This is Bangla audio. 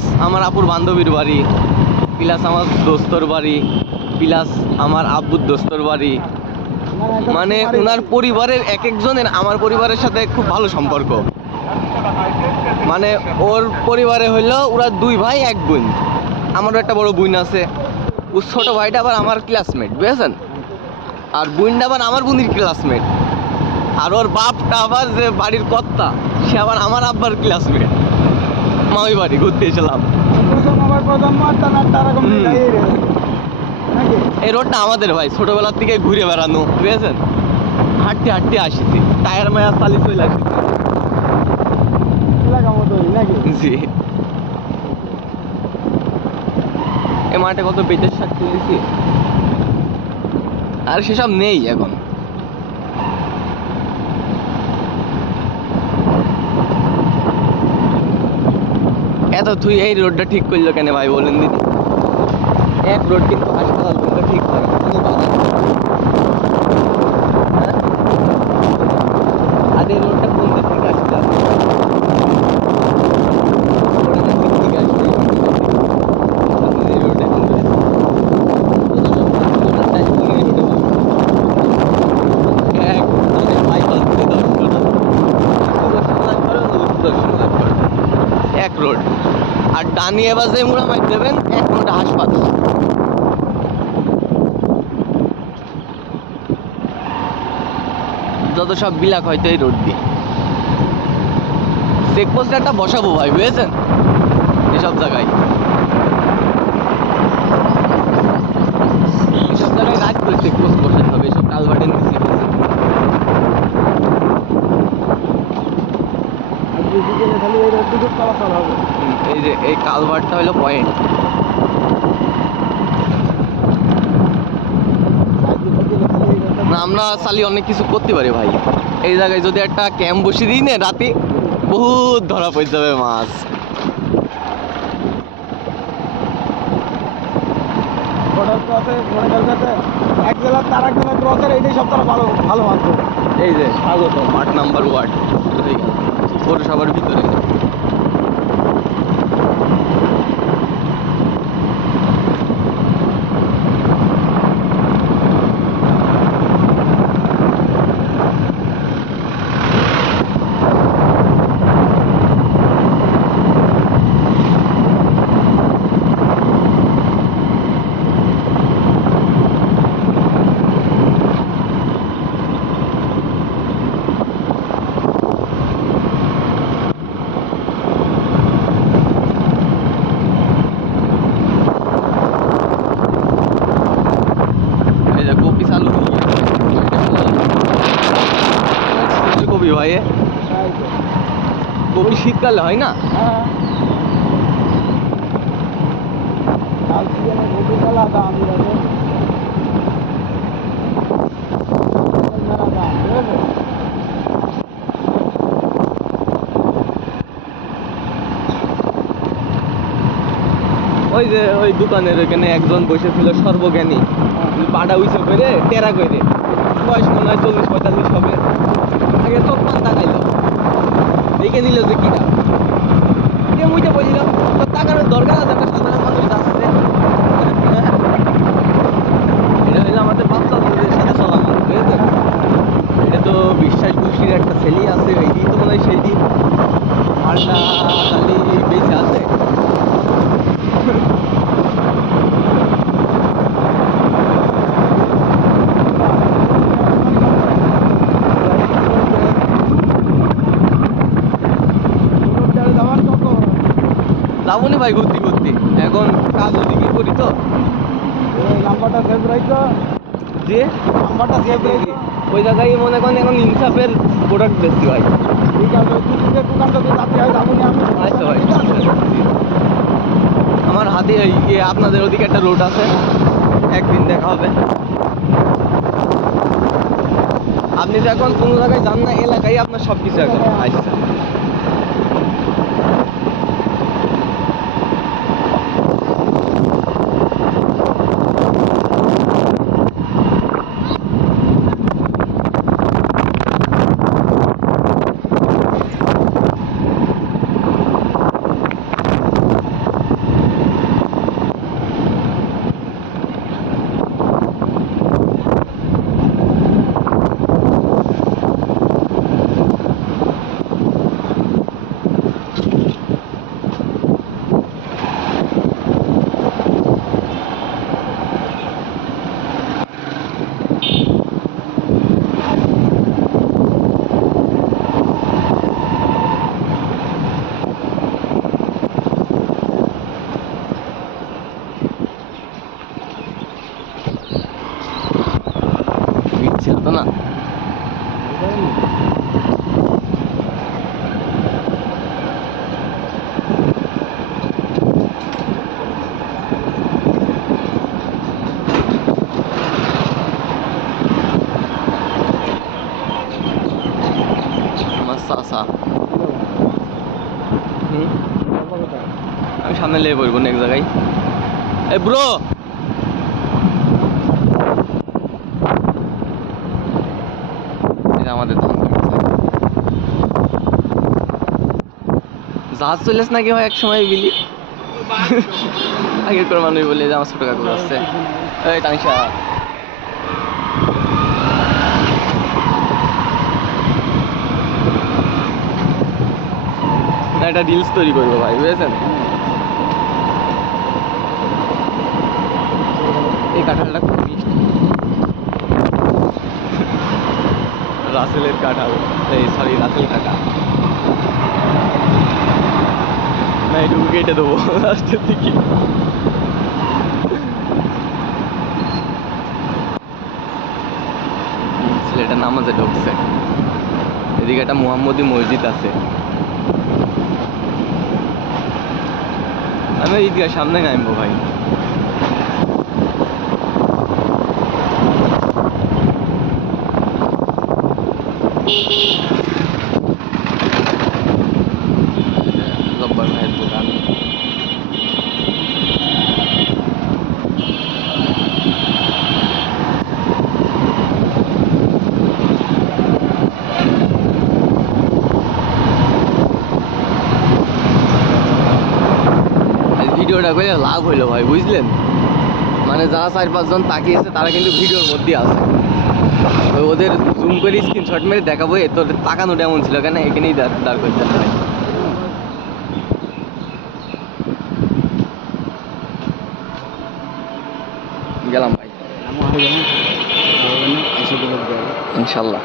প্লাস আমার আপুর বান্ধবীর বাড়ি, প্লাস আমার দোস্তর বাড়ি, প্লাস আমার আব্বুর দোস্তর বাড়ি। মানে ওনার পরিবারের এক একজনের আমার পরিবারের সাথে খুব ভালো সম্পর্ক। মানে ওর পরিবারে হইলো ওরা 2 ভাই 1 বোন। আমারও একটা বড় বোন আছে। ওর ছোট ভাইটা আবার আমার ক্লাসমেট, বুঝেছেন? আর বোনটা আবার আমার বোনের ক্লাসমেট। আর ওর বাপটা আবার যে বাড়ির কর্তা, সে আবার আমার আব্বার ক্লাসমেট। মামি বাড়ি ঘুরতে এসেছিলাম। এই রোডটা আমাদের ভাই, ছোটবেলার থেকে ঘুরে বেড়ানো, বুঝেছেন? হাঁটতে হাঁটতে আসিছি, টায়ার মায়া চালি চলে আসিছি। জি, এ মাঠে কত বেতের শাক তুলেছি, আর সেসব নেই এখন। এত তুই এই রোডটা ঠিক করলো কেন ভাই বলেন দিদি? এক রোড কিন্তু হাসপাতাল রোডটা ঠিক করে কোনো বাধা নেই। হ্যাঁ? আর এই রোডটা কোন দিক থেকে আসতে হবে? ওটা দিক থেকে আসবে। এই রোডে কোন দিকে? রাস্তায় কোন এই রোডে বসে? এক মানে বাইপাস দিয়ে 10 টাকা। এক রোড। আর ডানি এবার যে মুড়া মার দেবেন 1 ঘন্টা হাসপাতাল। যত সব বিলাক হয়তো এই রোড দিয়ে। চেকপোস্ট একটা বসাবো ভাই, বুঝেছেন? এসব জায়গায় রাজ করে চেকপোস্ট বসাতে হবে, এসব কালভার্টের নিচে। এই যে এই কালভার্টটা হলো পয়েন্ট। না আমরা চালিয়ে অনেক কিছু করতে পারি ভাই। এই জায়গায় যদি একটা ক্যাম্প বসিয়ে দিই না রাতে, বহুত ধরা পড়ে যাবে মাছ। এই যে স্বাগত 8 নাম্বার ওয়ার্ড পৌরসভার ভিতরে। কপি ভাই, কপি শীতকালে হয় না? ওই যে ওই দোকানের ওইখানে একজন বসেছিল সর্বজ্ঞানী, পাটা উইচে করে টেরা করে, বয়স মনে হয় 40-45 হবে। আগে চোখ পান তাকাইল, দেখে নিল যে কিনা কে মুইতে বললাম তো টাকার দরকার আছে, একটা সাধারণ মানুষ আসছে। এটা হইলো আমাদের বাচ্চাদের সাথে চলানো, বুঝেছেন? এটা তো বিশ্বাস খুশির একটা ছেলে আছে, এই দিন তো মনে হয় সেই দিন আরটা খালি বেঁচে আছে। যাবো নি ভাই ঘুরতে ঘুরতে, এখন কাজ ওদিকে করি তো। নাম্বারটা সেভ রাখতো, যে নাম্বারটা সেভ রাখি ওই জায়গায় মনে করেন এখন ইনসাফের প্রোডাক্ট বেশি ভাই। ঠিক আছে, দোকানটা তো যাতে হয় যাবো নি আমি। আচ্ছা ভাই, আমার হাতে আপনাদের ওদিকে একটা রোড আছে, একদিন দেখা হবে। আপনি তো এখন কোনো জায়গায় যান না, এলাকায় আপনার সব কিছু এখন। আচ্ছা তো না? আমার চাচা। আমি সামনে লেগে পড়বো না এক জায়গায়। এই ব্রো, আমাদের জাহাজ চলেস নাকি হয় এক সময় বিলি আগের করে মানুষ বলে যে আমার ছোট কাকু আসছে। এই তানিশা, না একটা রিলস তৈরি করবো ভাই, বুঝেছেন? এই কাঁঠালটা খুব মিষ্টি, রাসেলের কাঁঠাল, এই সরি রাসেল কাঁঠাল। না এটুকু কেটে দেবো লাস্টের দিকে। ছেলেটা নামাজে ঢুকছে। এদিকে একটা মুহাম্মদী মসজিদ আছে। আমি ঈদগাহ সামনে নামবো ভাই। জব্বার ভাইয়ের দোকান। ভিডিওটা করে লাভ হইলো ভাই, বুঝলেন? মানে যারা 4-5 জন তাকিয়েছে তারা কিন্তু ভিডিওর মধ্যে আছে। ওদের জুম করে স্ক্রিনশট মেরে দেখাবো তোর তাকানোটা এমন ছিল কেন, এখানেই দাঁড় করতে ভাই। গেলাম ভাই, ইনশাল্লাহ।